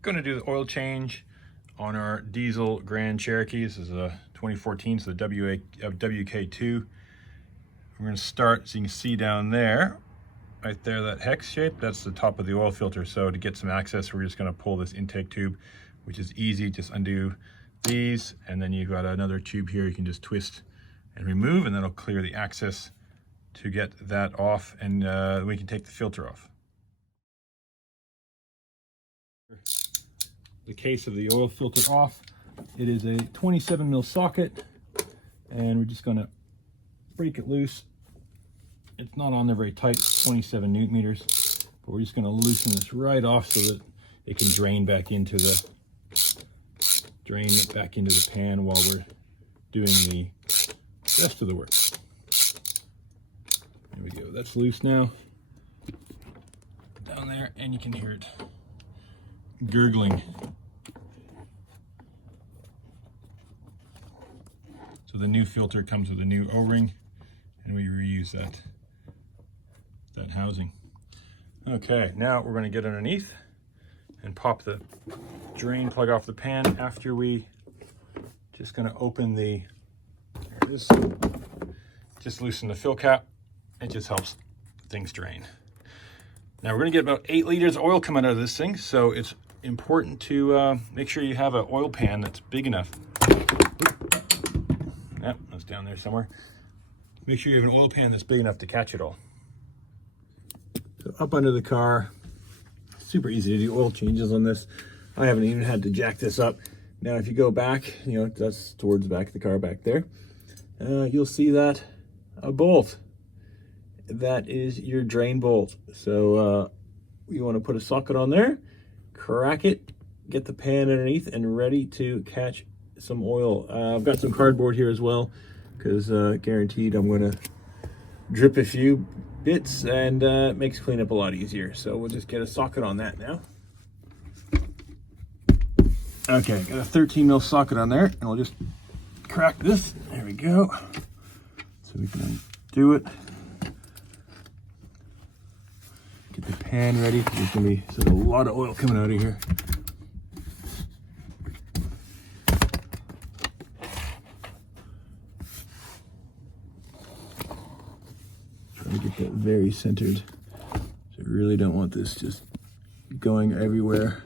Going to do the oil change on our diesel Grand Cherokee. This is a 2014, so the WK2. We're going to start, so you can see down there, right there, that hex shape, that's the top of the oil filter. So to get some access, we're just going to pull this intake tube, which is easy. Just undo these, and then you've got another tube here you can just twist and remove, and that'll clear the access to get that off, and we can take the filter off. The case of the oil filter off. It is a 27 mil socket, and we're just going to break it loose. It's not on there very tight, 27 newton meters, but we're just going to loosen this right off so that it can drain back into the pan while we're doing the rest of the work. There we go. That's loose now. Down there, and you can hear it gurgling. So the new filter comes with a new O-ring, and we reuse that housing. Okay, now we're going to get underneath and pop the drain plug off the pan. After we just going to open the, there it is, just loosen the fill cap. It just helps things drain. Now we're going to get about 8 liters of oil coming out of this thing, so it's important to make sure you have an oil pan that's big enough. Yep, that's down there somewhere. Make sure you have an oil pan that's big enough to catch it all. So up under the car, super easy to do oil changes on this. I haven't even had to jack this up. Now if you go back, you know, that's towards the back of the car back there, you'll see that a bolt. That is your drain bolt. So you want to put a socket on there, crack it, get the pan underneath and ready to catch some oil. I've got some cardboard here as well, because guaranteed I'm going to drip a few bits, and it makes cleanup a lot easier. So we'll just get a socket on that now. Okay, got a 13 mil socket on there, and we'll just crack this. There we go. So we can do it. Get the pan ready. There's gonna be a lot of oil coming out of here. Try to get that very centered. So I really don't want this just going everywhere.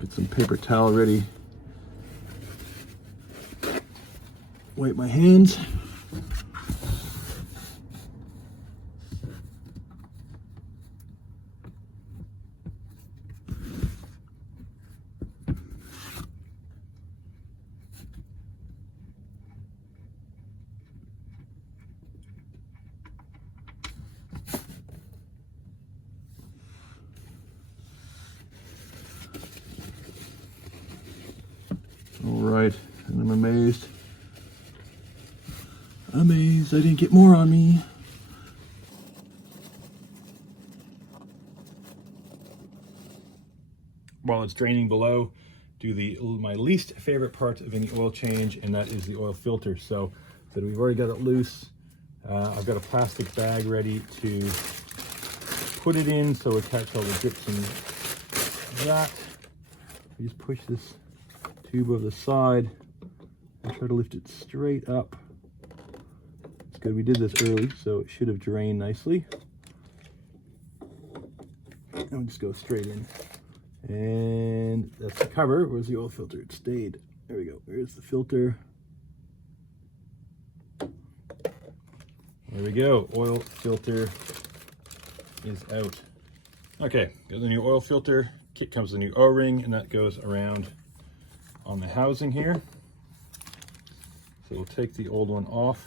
Get some paper towel ready. Wipe my hands. All right, and I'm amazed I didn't get more on me. While it's draining below, do my least favorite part of any oil change, and that is the oil filter. So we've already got it loose. I've got a plastic bag ready to put it in so we catch all the drips and that. We just push this tube over the side and try to lift it straight up. It's good we did this early, so it should have drained nicely. And we'll just go straight in. And that's the cover. Where's the oil filter? It stayed. There we go. There's the filter. There we go. Oil filter is out. Okay, got the new oil filter. Kit comes with a new O-ring, and that goes around on the housing here. So we'll take the old one off,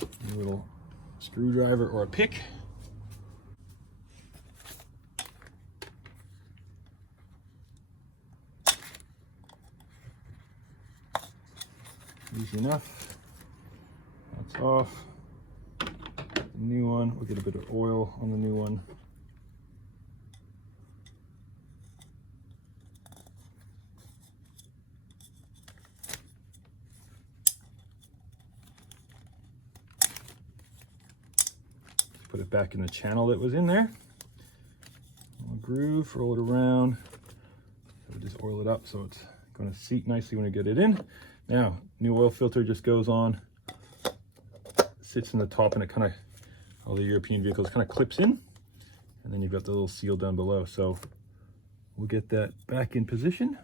a little screwdriver or a pick. Easy enough. That's off. The new one, we'll get a bit of oil on the new one. put it back in the channel that was in there. Little groove, roll it around. So just oil it up so it's going to seat nicely when you get it in. Now, new oil filter just goes on, sits in the top, and it kind of, all the European vehicles kind of clips in. And then you've got the little seal down below. So we'll get that back in position.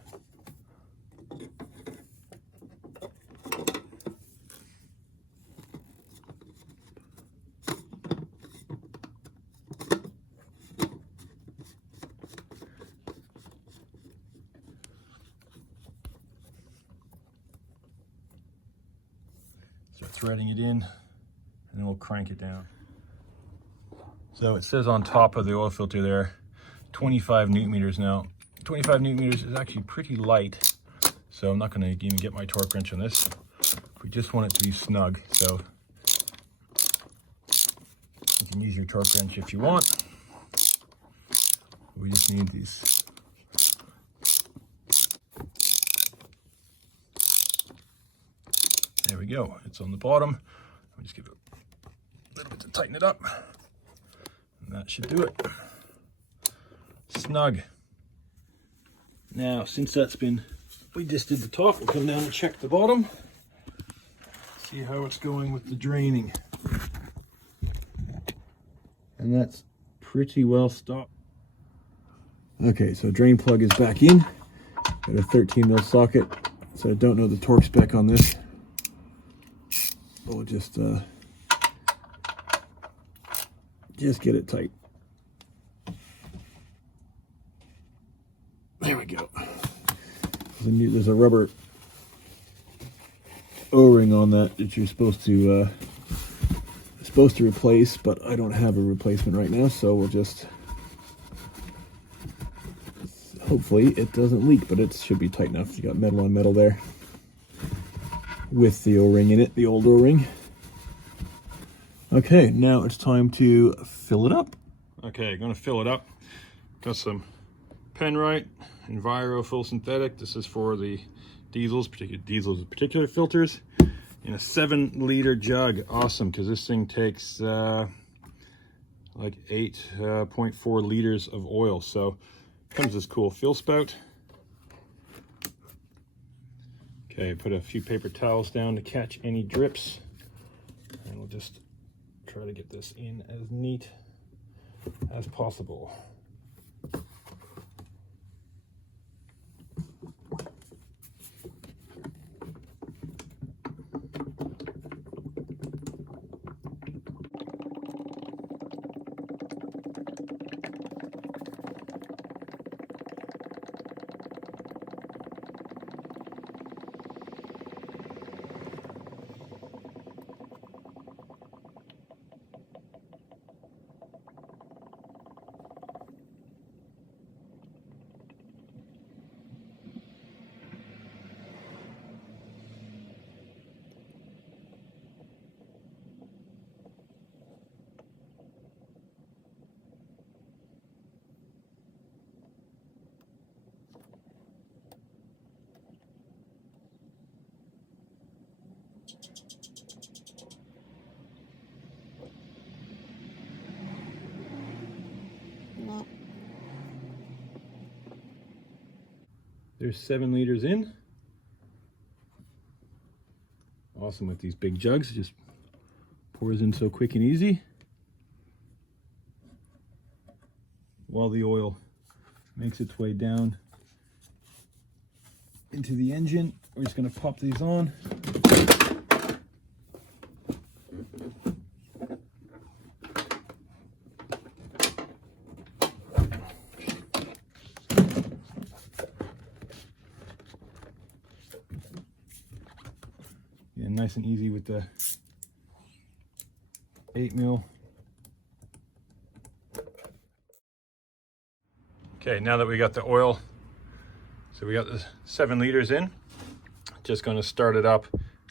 Start threading it in, and then we'll crank it down. So it says on top of the oil filter there, 25 newton meters. Now, 25 newton meters is actually pretty light, so I'm not going to even get my torque wrench on this. We just want it to be snug, so you can use your torque wrench if you want. We just need these. There we go. It's on the bottom. I'll just give it a little bit to tighten it up. And that should do it. Snug. Now, since that's been, we just did the top, we'll come down and check the bottom. See how it's going with the draining. And that's pretty well stopped. Okay, so drain plug is back in. Got a 13 mil socket. So I don't know the torque spec on this. We'll just get it tight. There we go. There's a rubber O-ring on that you're supposed to replace, but I don't have a replacement right now, so we'll just, hopefully it doesn't leak, but it should be tight enough. You got metal on metal there with the O-ring in it, the old O-ring. Okay, now it's time to fill it up. Okay, going to fill it up. Got some Penrite Enviro full synthetic. This is for the diesels, particular filters, in a 7-liter jug. Awesome, because this thing takes like 8.4 liters of oil. So comes this cool fill spout. Okay, put a few paper towels down to catch any drips, and we'll just try to get this in as neat as possible. There's 7 liters in. Awesome with these big jugs, it just pours in so quick and easy. While the oil makes its way down into the engine, we're just going to pop these on. Nice and easy with the 8 mil. Okay, now that we got the oil, so we got the 7 liters in, just going to start it up,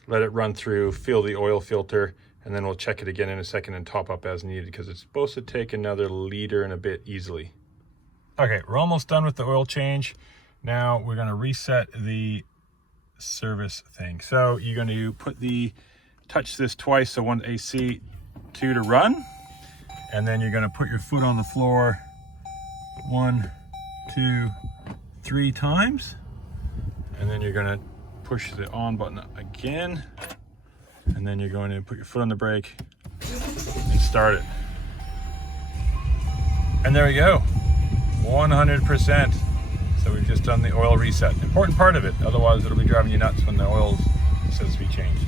let it run through, fill the oil filter, and then we'll check it again in a second and top up as needed, because it's supposed to take another liter and a bit easily. Okay, we're almost done with the oil change. Now we're going to reset the service thing. So you're going to touch this twice, so one AC, 2 to run, And then you're gonna put your foot on the floor 1, 2, 3 times. And then you're gonna push the on button again. And then you're going to put your foot on the brake and start it. And there we go, 100%. So we've just done the oil reset. Important part of it, otherwise it'll be driving you nuts when the oil says to be changed.